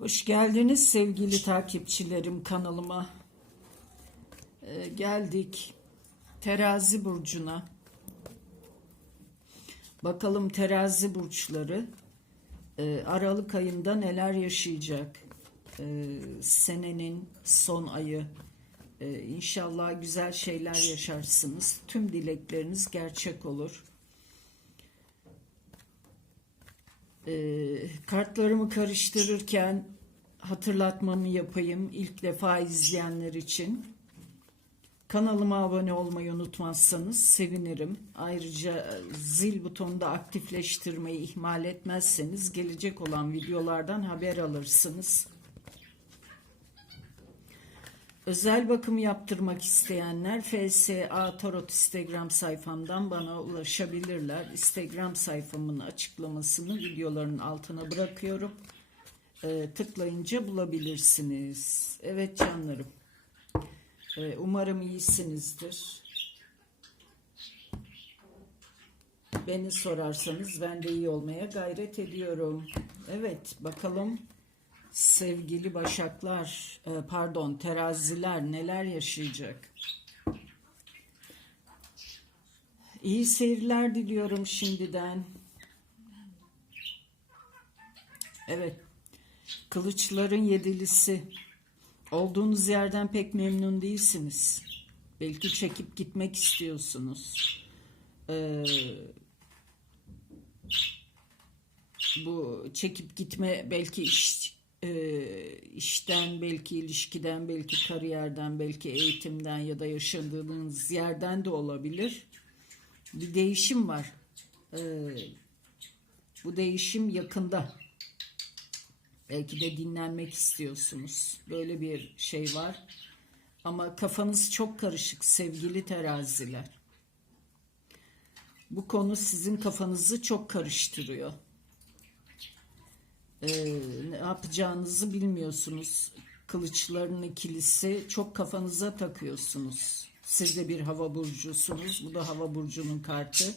Hoş geldiniz sevgili takipçilerim kanalıma. Ee, geldik terazi burcuna. Bakalım terazi burçları e, Aralık ayında neler yaşayacak? Ee, senenin son ayı. Ee, inşallah güzel şeyler yaşarsınız. Tüm dilekleriniz gerçek olur. Ee, kartlarımı karıştırırken hatırlatmamı yapayım ilk defa izleyenler için. Kanalıma abone olmayı unutmazsanız sevinirim. Ayrıca e, zil butonunu da aktifleştirmeyi ihmal etmezseniz gelecek olan videolardan haber alırsınız. Özel bakım yaptırmak isteyenler FSA Tarot Instagram sayfamdan bana ulaşabilirler. Instagram sayfamın açıklamasını videoların altına bırakıyorum. Ee, tıklayınca bulabilirsiniz. Evet canlarım. Ee, umarım iyisinizdir. Beni sorarsanız ben de iyi olmaya gayret ediyorum. Evet bakalım sevgili başaklar e, pardon teraziler neler yaşayacak? İyi seyirler diliyorum şimdiden. Evet. Kılıçların yedilisi. Olduğunuz yerden pek memnun değilsiniz. Belki çekip gitmek istiyorsunuz. Ee, bu çekip gitme belki iş, e, işten, belki ilişkiden, belki kariyerden, belki eğitimden ya da yaşadığınız yerden de olabilir. Bir değişim var. Ee, bu değişim yakında. Belki de dinlenmek istiyorsunuz. Böyle bir şey var. Ama kafanız çok karışık sevgili teraziler. Bu konu sizin kafanızı çok karıştırıyor. Ee, ne yapacağınızı bilmiyorsunuz. Kılıçların ikilisi çok kafanıza takıyorsunuz. Siz de bir hava burcusunuz. Bu da hava burcunun kartı.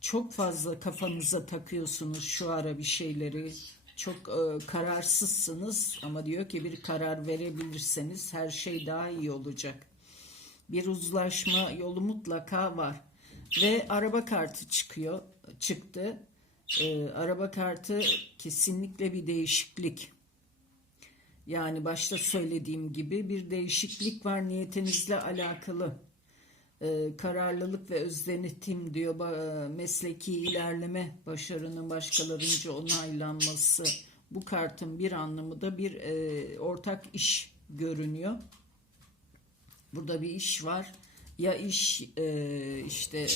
Çok fazla kafanıza takıyorsunuz şu ara bir şeyleri. Çok e, kararsızsınız ama diyor ki bir karar verebilirseniz her şey daha iyi olacak. Bir uzlaşma yolu mutlaka var. Ve araba kartı çıkıyor, çıktı. E, araba kartı kesinlikle bir değişiklik. Yani başta söylediğim gibi bir değişiklik var niyetinizle alakalı. Ee, kararlılık ve özdenetim diyor mesleki ilerleme başarının başkalarınca onaylanması. Bu kartın bir anlamı da bir e, ortak iş görünüyor. Burada bir iş var. Ya iş e, işte e,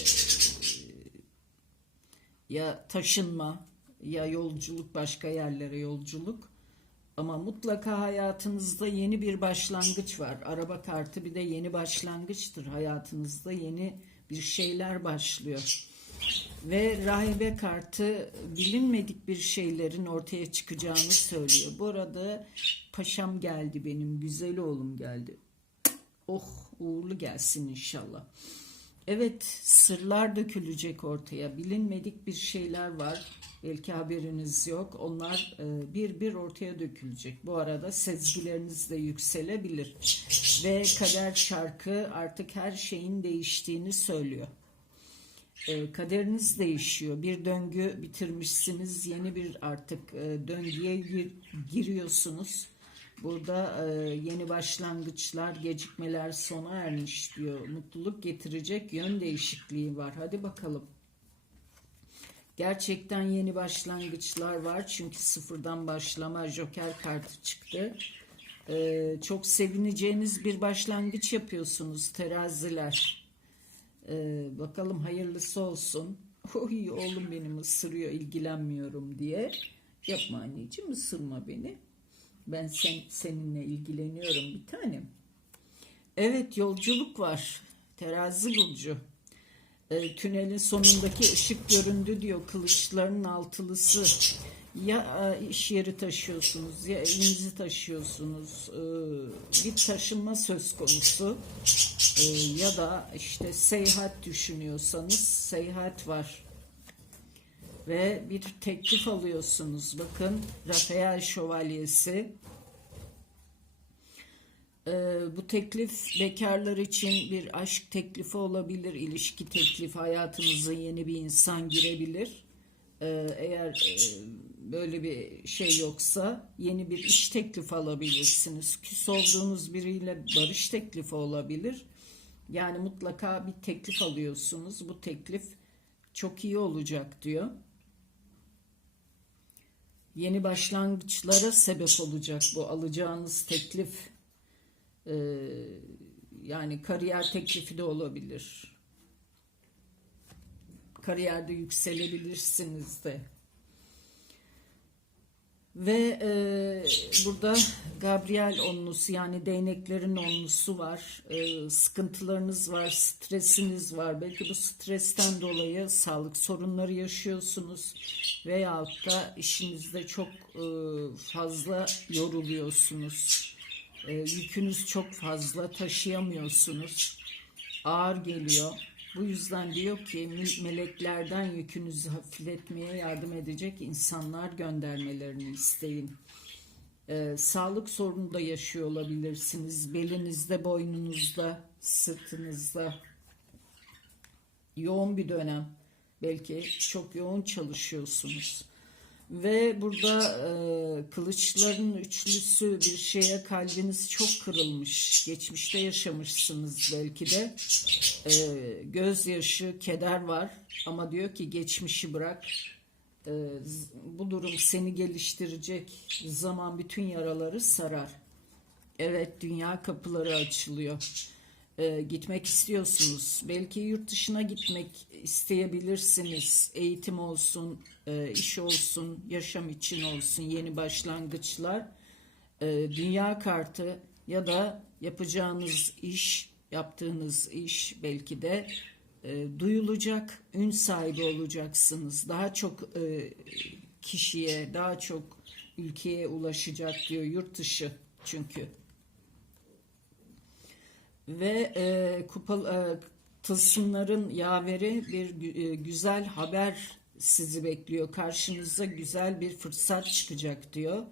ya taşınma ya yolculuk başka yerlere yolculuk. Ama mutlaka hayatınızda yeni bir başlangıç var. Araba kartı bir de yeni başlangıçtır. Hayatınızda yeni bir şeyler başlıyor. Ve rahibe kartı bilinmedik bir şeylerin ortaya çıkacağını söylüyor. Bu arada paşam geldi benim, güzel oğlum geldi. Oh uğurlu gelsin inşallah. Evet sırlar dökülecek ortaya. Bilinmedik bir şeyler var. Belki haberiniz yok. Onlar e, bir bir ortaya dökülecek. Bu arada sezgileriniz de yükselebilir. Ve kader şarkı artık her şeyin değiştiğini söylüyor. E, kaderiniz değişiyor. Bir döngü bitirmişsiniz. Yeni bir artık e, döngüye gir- giriyorsunuz. Burada e, yeni başlangıçlar, gecikmeler sona ermiş diyor. Mutluluk getirecek yön değişikliği var. Hadi bakalım. Gerçekten yeni başlangıçlar var. Çünkü sıfırdan başlama Joker kartı çıktı. E, çok sevineceğiniz bir başlangıç yapıyorsunuz teraziler. E, bakalım hayırlısı olsun. Oy oğlum benim ısırıyor ilgilenmiyorum diye. Yapma anneciğim ısırma beni. Ben sen, seninle ilgileniyorum bir tanem. Evet yolculuk var. Terazi burcu. E, tünelin sonundaki ışık göründü diyor. Kılıçların altılısı. Ya e, iş yeri taşıyorsunuz ya evinizi taşıyorsunuz. E, bir taşınma söz konusu. E, ya da işte seyahat düşünüyorsanız seyahat var. Ve bir teklif alıyorsunuz. Bakın Rafael Şövalyesi. Ee, bu teklif bekarlar için bir aşk teklifi olabilir, ilişki teklifi, hayatınıza yeni bir insan girebilir. Ee, eğer e, böyle bir şey yoksa yeni bir iş teklifi alabilirsiniz. Küs olduğunuz biriyle barış teklifi olabilir. Yani mutlaka bir teklif alıyorsunuz. Bu teklif çok iyi olacak diyor. Yeni başlangıçlara sebep olacak bu alacağınız teklif. Ee, yani kariyer teklifi de olabilir. Kariyerde yükselebilirsiniz de. Ve e, burada Gabriel onlusu yani değneklerin onlusu var. E, sıkıntılarınız var, stresiniz var. Belki bu stresten dolayı sağlık sorunları yaşıyorsunuz. Veyahut da işinizde çok e, fazla yoruluyorsunuz. E, yükünüz çok fazla taşıyamıyorsunuz. Ağır geliyor. Bu yüzden diyor ki meleklerden yükünüzü hafifletmeye yardım edecek insanlar göndermelerini isteyin. Ee, sağlık sorunu da yaşıyor olabilirsiniz. Belinizde, boynunuzda, sırtınızda. Yoğun bir dönem. Belki çok yoğun çalışıyorsunuz. Ve burada e, kılıçların üçlüsü bir şeye kalbiniz çok kırılmış. Geçmişte yaşamışsınız belki de. E, gözyaşı, keder var. Ama diyor ki geçmişi bırak. E, bu durum seni geliştirecek. Zaman bütün yaraları sarar. Evet dünya kapıları açılıyor e, gitmek istiyorsunuz. Belki yurt dışına gitmek isteyebilirsiniz. Eğitim olsun, e, iş olsun, yaşam için olsun, yeni başlangıçlar. E, dünya kartı ya da yapacağınız iş, yaptığınız iş belki de e, duyulacak, ün sahibi olacaksınız. Daha çok e, kişiye, daha çok ülkeye ulaşacak diyor yurt dışı çünkü ve e, kupal e, tılsımların yaveri bir e, güzel haber sizi bekliyor. Karşınıza güzel bir fırsat çıkacak diyor.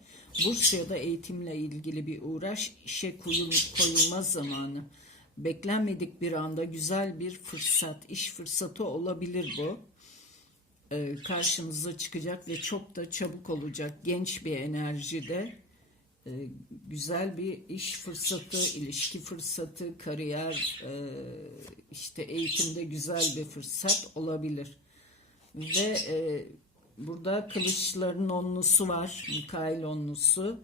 Bursa'da eğitimle ilgili bir uğraş işe koyul, koyulma zamanı. Beklenmedik bir anda güzel bir fırsat, iş fırsatı olabilir bu. Ee, karşınıza çıkacak ve çok da çabuk olacak. Genç bir enerjide güzel bir iş fırsatı, ilişki fırsatı, kariyer, e, işte eğitimde güzel bir fırsat olabilir. Ve e, burada kılıçların onlusu var, Mikail onlusu.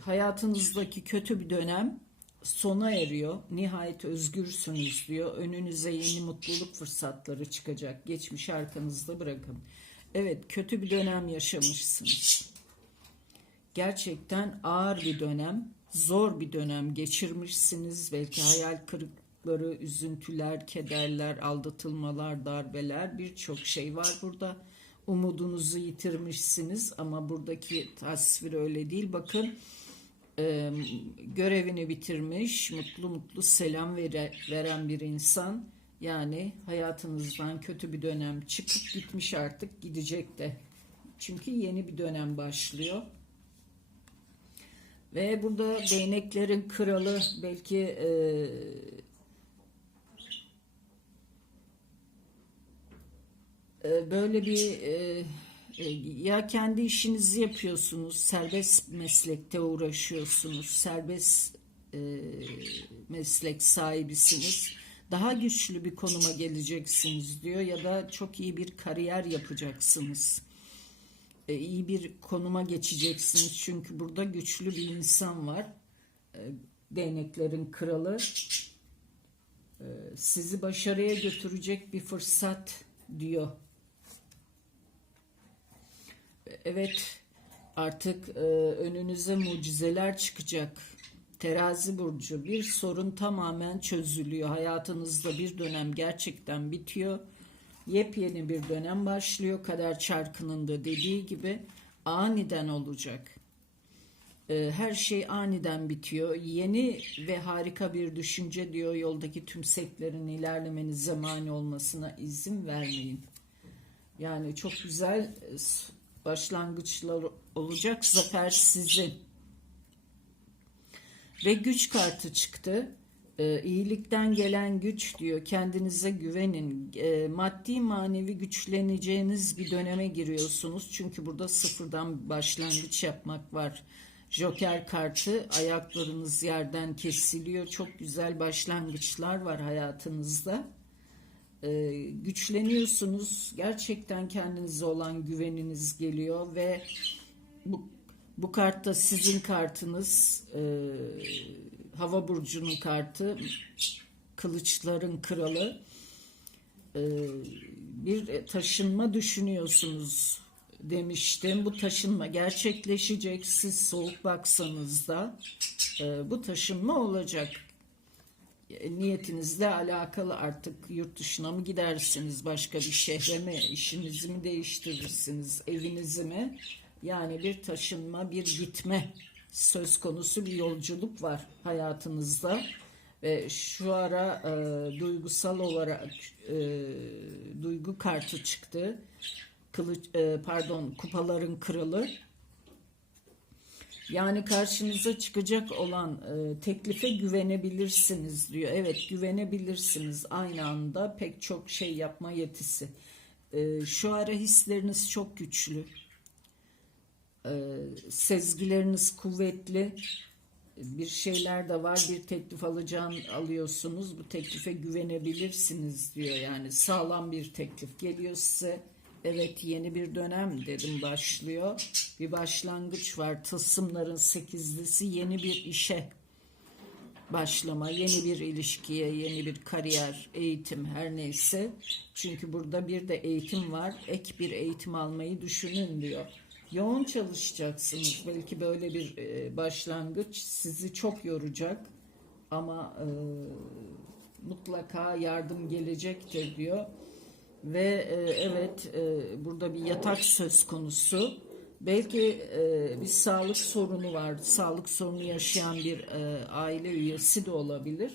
hayatınızdaki kötü bir dönem sona eriyor. Nihayet özgürsünüz diyor. Önünüze yeni mutluluk fırsatları çıkacak. Geçmiş arkanızda bırakın. Evet kötü bir dönem yaşamışsınız gerçekten ağır bir dönem, zor bir dönem geçirmişsiniz. Belki hayal kırıkları, üzüntüler, kederler, aldatılmalar, darbeler birçok şey var burada. Umudunuzu yitirmişsiniz ama buradaki tasvir öyle değil. Bakın e, görevini bitirmiş, mutlu mutlu selam vere, veren bir insan. Yani hayatınızdan kötü bir dönem çıkıp gitmiş artık gidecek de. Çünkü yeni bir dönem başlıyor. Ve burada değneklerin kralı belki e, e, böyle bir e, e, ya kendi işinizi yapıyorsunuz, serbest meslekte uğraşıyorsunuz, serbest e, meslek sahibisiniz. Daha güçlü bir konuma geleceksiniz diyor ya da çok iyi bir kariyer yapacaksınız iyi bir konuma geçeceksiniz. Çünkü burada güçlü bir insan var. E, değneklerin kralı. E, sizi başarıya götürecek bir fırsat diyor. Evet artık e, önünüze mucizeler çıkacak. Terazi burcu bir sorun tamamen çözülüyor. Hayatınızda bir dönem gerçekten bitiyor yepyeni bir dönem başlıyor. Kader çarkının da dediği gibi aniden olacak. Ee, her şey aniden bitiyor. Yeni ve harika bir düşünce diyor yoldaki tümseklerin ilerlemenize mani olmasına izin vermeyin. Yani çok güzel e, başlangıçlar olacak. Zafer sizin. Ve güç kartı çıktı. Ee, iyilikten gelen güç diyor. Kendinize güvenin. Ee, maddi manevi güçleneceğiniz bir döneme giriyorsunuz. Çünkü burada sıfırdan başlangıç yapmak var. Joker kartı ayaklarınız yerden kesiliyor. Çok güzel başlangıçlar var hayatınızda. Ee, güçleniyorsunuz. Gerçekten kendinize olan güveniniz geliyor ve bu bu kartta sizin kartınız e, hava burcunun kartı kılıçların kralı. E, bir taşınma düşünüyorsunuz demiştim. Bu taşınma gerçekleşecek. Siz soğuk baksanız da e, bu taşınma olacak. E, niyetinizle alakalı artık yurt dışına mı gidersiniz başka bir şehre mi işinizi mi değiştirirsiniz evinizi mi? Yani bir taşınma bir gitme söz konusu bir yolculuk var hayatınızda ve şu ara e, duygusal olarak e, duygu kartı çıktı kılıç e, pardon kupaların kralı yani karşınıza çıkacak olan e, teklife güvenebilirsiniz diyor. Evet güvenebilirsiniz aynı anda pek çok şey yapma yetisi. E, şu ara hisleriniz çok güçlü. E, sezgileriniz kuvvetli. Bir şeyler de var bir teklif alacağın alıyorsunuz. Bu teklife güvenebilirsiniz diyor. Yani sağlam bir teklif geliyor size. Evet yeni bir dönem dedim başlıyor. Bir başlangıç var. Tılsımların sekizlisi yeni bir işe başlama, yeni bir ilişkiye, yeni bir kariyer, eğitim her neyse. Çünkü burada bir de eğitim var. Ek bir eğitim almayı düşünün diyor. Yoğun çalışacaksınız. Belki böyle bir e, başlangıç sizi çok yoracak. Ama e, mutlaka yardım gelecektir diyor. Ve e, evet e, burada bir yatak söz konusu. Belki e, bir sağlık sorunu var. Sağlık sorunu yaşayan bir e, aile üyesi de olabilir.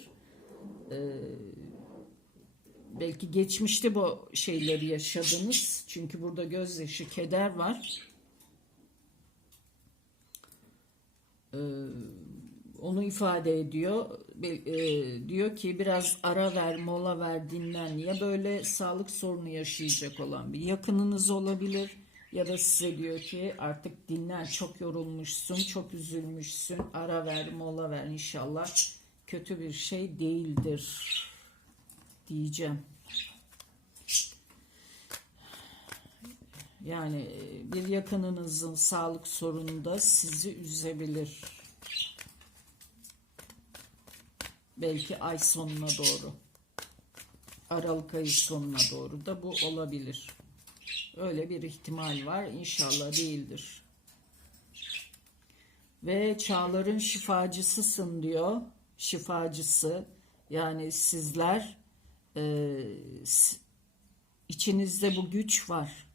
E, belki geçmişte bu şeyleri yaşadınız. Çünkü burada gözyaşı, keder var. E, onu ifade ediyor. E, diyor ki biraz ara ver, mola ver, dinlen. Ya böyle sağlık sorunu yaşayacak olan bir yakınınız olabilir ya da size diyor ki artık dinlen, çok yorulmuşsun, çok üzülmüşsün. Ara ver, mola ver inşallah. Kötü bir şey değildir diyeceğim. Yani e, bir yakınınızın sağlık sorunu da sizi üzebilir. Belki ay sonuna doğru. Aralık ayı sonuna doğru da bu olabilir. Öyle bir ihtimal var. İnşallah değildir. Ve çağların şifacısısın diyor. Şifacısı. Yani sizler e, içinizde bu güç var.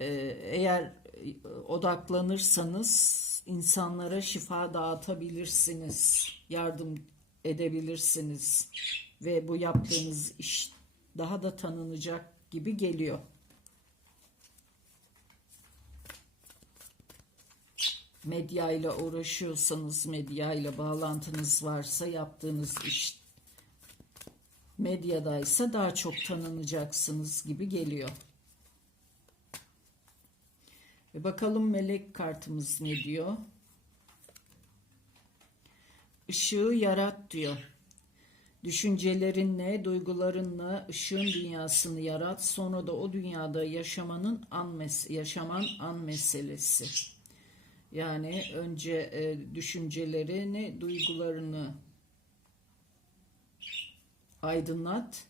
E, eğer e, odaklanırsanız insanlara şifa dağıtabilirsiniz, yardım edebilirsiniz ve bu yaptığınız iş daha da tanınacak gibi geliyor. Medya ile uğraşıyorsanız, medya ile bağlantınız varsa yaptığınız iş medyadaysa daha çok tanınacaksınız gibi geliyor. Ve bakalım melek kartımız ne diyor? Işığı yarat diyor. Düşüncelerinle, duygularınla ışığın dünyasını yarat. Sonra da o dünyada yaşamanın an mes yaşaman an meselesi. Yani önce e, düşüncelerini, duygularını aydınlat.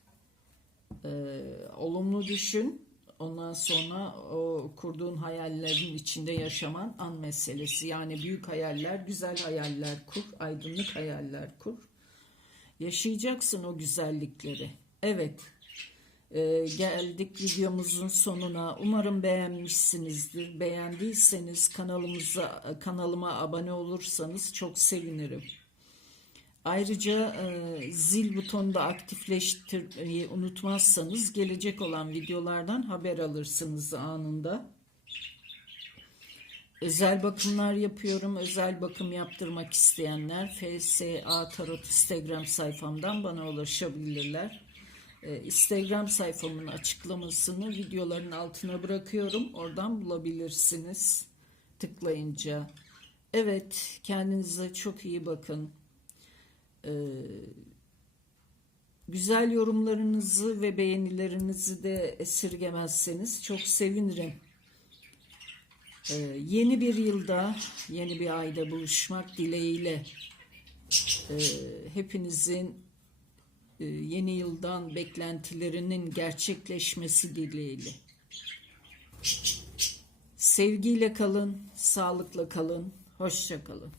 E, olumlu düşün. Ondan sonra o kurduğun hayallerin içinde yaşaman an meselesi. Yani büyük hayaller, güzel hayaller kur, aydınlık hayaller kur. Yaşayacaksın o güzellikleri. Evet. Ee, geldik videomuzun sonuna. Umarım beğenmişsinizdir. Beğendiyseniz kanalımıza kanalıma abone olursanız çok sevinirim. Ayrıca e, zil butonunu da aktifleştirmeyi unutmazsanız gelecek olan videolardan haber alırsınız anında. Özel bakımlar yapıyorum. Özel bakım yaptırmak isteyenler FSA Tarot Instagram sayfamdan bana ulaşabilirler. Ee, Instagram sayfamın açıklamasını videoların altına bırakıyorum. Oradan bulabilirsiniz tıklayınca. Evet, kendinize çok iyi bakın. Ee, güzel yorumlarınızı ve beğenilerinizi de esirgemezseniz çok sevinirim. Ee, yeni bir yılda, yeni bir ayda buluşmak dileğiyle e, hepinizin e, yeni yıldan beklentilerinin gerçekleşmesi dileğiyle. Sevgiyle kalın, sağlıkla kalın, hoşça kalın.